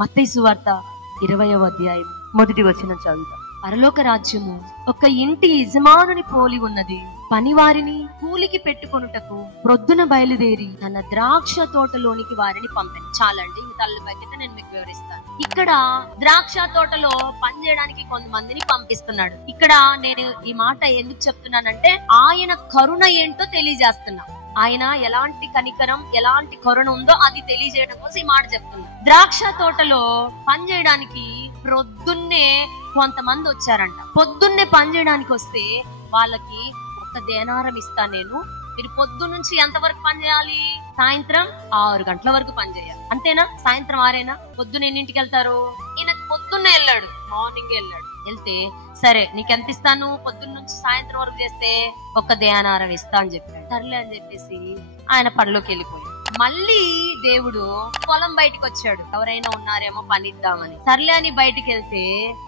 మత్తయి సువార్త 20వ అధ్యాయం 1వ వచనం చదువుతాం. పరలోక రాజ్యము ఒక ఇంటి యజమానుని పోలి ఉన్నది. పనివారిని కూలికి పెట్టుకొనుటకు ప్రొద్దున బయలుదేరి తన ద్రాక్ష తోటలోనికి వారిని పంపాను. చాలండి, ఈ తల్లి బయట నేను మీకు వివరిస్తాను. ఇక్కడ ద్రాక్ష తోటలో పనిచేయడానికి కొంతమందిని పంపిస్తున్నాడు. ఇక్కడ నేను ఈ మాట ఎందుకు చెప్తున్నానంటే ఆయన కరుణ ఏంటో తెలియజేస్తున్నా. ఆయన ఎలాంటి కనికరం, ఎలాంటి కరుణ ఉందో అది తెలియజేయడం కోసం ఈ మాట చెప్తున్నా. ద్రాక్ష తోటలో పని చేయడానికి ప్రొద్దున్నే కొంతమంది వచ్చారంట. పొద్దున్నే పని చేయడానికి వస్తే వాళ్ళకి ఒక దేనారం ఇస్తా నేను. మీరు పొద్దు నుంచి ఎంత వరకు పని చేయాలి? సాయంత్రం 6 గంటల వరకు పని చేయాలి. అంతేనా? సాయంత్రం 6ఏనా? పొద్దున్న ఎన్నింటికి వెళ్తారు? ఈయన పొద్దున్నే వెళ్ళాడు, మార్నింగ్ వెళ్ళాడు. వెళ్తే సరే నీకెంత ఇస్తాను, పొద్దున్న నుంచి సాయంత్రం వరకు చేస్తే ఒక దేనారం ఇస్తా అని చెప్పాడు. సర్లే అని చెప్పేసి ఆయన పనిలోకి వెళ్ళిపోయాడు. మళ్ళీ దేవుడు పొలం బయటకు వచ్చాడు, ఎవరైనా ఉన్నారేమో పని ఇద్దామని. సర్లే అని బయటికి వెళ్తే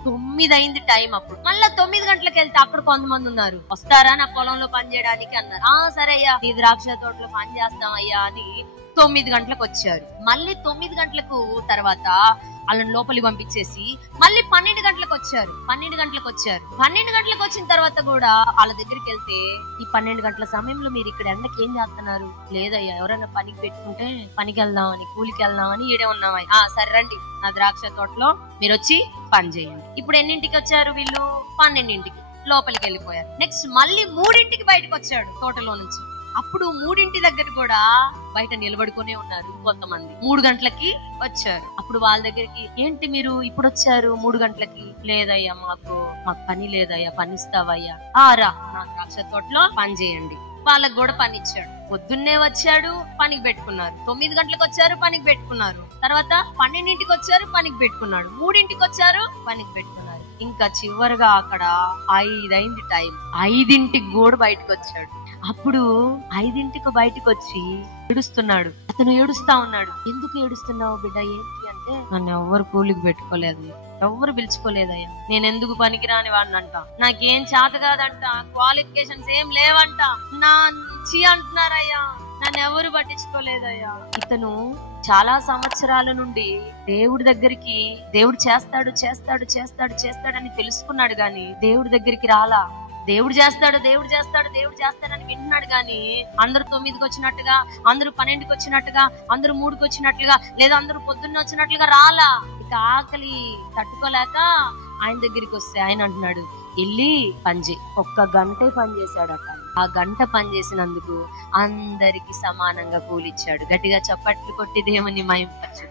9 అయింది టైం. అప్పుడు మళ్ళా 9 గంటలకు వెళ్తే అక్కడ కొంతమంది ఉన్నారు. వస్తారా నా పొలంలో పని చేయడానికి అన్నారు. సరే అయ్యా, ఈ ద్రాక్ష తోటలో పని చేస్తామయ్యా అని 9 గంటలకు వచ్చారు. మళ్ళీ 9 గంటలకు తర్వాత వాళ్ళని లోపలికి పంపించేసి మళ్ళీ 12 గంటలకు వచ్చారు. 12 గంటలకు వచ్చిన తర్వాత కూడా వాళ్ళ దగ్గరికి వెళ్తే, ఈ 12 గంటల సమయంలో మీరు ఇక్కడ ఎండకి ఏం చేస్తున్నారు? లేదయ్యా, ఎవరైనా పనికి పెట్టుకుంటే పనికి వెళ్దామని, కూలికి వెళ్దామని ఈడే ఉన్నామని. సరే రండి నా ద్రాక్ష తోటలో మీరు వచ్చి పని చేయండి. ఇప్పుడు ఎన్నింటికి వచ్చారు వీళ్ళు? 12ంటికి లోపలికి వెళ్ళిపోయారు. నెక్స్ట్ మళ్ళీ 3ంటికి బయటకు వచ్చాడు తోటలో నుంచి. అప్పుడు 3ంటి దగ్గర కూడా బయట నిలబడుకునే ఉన్నారు కొంతమంది. 3 గంటలకి వచ్చారు. అప్పుడు వాళ్ళ దగ్గరికి, ఏంటి మీరు ఇప్పుడు వచ్చారు 3 గంటలకి? లేదయ్యా, మాకు పని లేదయ్యా, పని ఇస్తావయ్యా? రా నా ద్రాక్ష తోటలో పని చేయండి. వాళ్ళకి కూడా పని ఇచ్చాడు. పొద్దున్నే వచ్చాడు, పనికి పెట్టుకున్నారు. 9 గంటలకు వచ్చారు, పనికి పెట్టుకున్నారు. తర్వాత 12ంటికి వచ్చారు, పనికి పెట్టుకున్నాడు. 3ంటికి వచ్చారు, పనికి పెట్టుకున్నారు. ఇంకా చివరిగా అక్కడ 5 అయింది టైం. 5ంటికి కూడా బయటకు వచ్చాడు. అప్పుడు 5ంటికి బయటకు వచ్చి ఏడుస్తున్నాడు. అతను ఏడుస్తా ఉన్నాడు. ఎందుకు ఏడుస్తున్నావు బిడ్డ, ఏంటి అంటే, నన్ను ఎవరు కూలికి పెట్టుకోలేదు, ఎవరు పిలుచుకోలేదయ్యా, నేను ఎందుకు పనికిరాని వాడిని అంట, నాకేం చేత కాదంట, క్వాలిఫికేషన్స్ ఏం లేవంట, నా చి అంటున్నారయ్యా, నన్ను ఎవరు పట్టించుకోలేదయ్యా. ఇతను చాలా సంవత్సరాల నుండి దేవుడి దగ్గరికి, దేవుడు చేస్తాడు చేస్తాడు చేస్తాడు చేస్తాడని తెలుసుకున్నాడు గాని దేవుడి దగ్గరికి రాలా. దేవుడు చేస్తాడు దేవుడు చేస్తాడు దేవుడు చేస్తాడని వింటున్నాడు గాని అందరూ 9కి వచ్చినట్టుగా, అందరూ 12కి వచ్చినట్టుగా, అందరూ 3కి వచ్చినట్లుగా, లేదా అందరూ పొద్దున్న వచ్చినట్లుగా రాలా. ఇక ఆకలి తట్టుకోలేక ఆయన దగ్గరికి వస్తే ఆయన అంటున్నాడు, వెళ్ళి పనిచేయి. 1 గంటే పని చేశాడట. ఆ గంట పని చేసినందుకు అందరికి సమానంగా కూలిచ్చాడు. గట్టిగా చప్పట్లు కొట్టి దేవుని మహిమపరచు.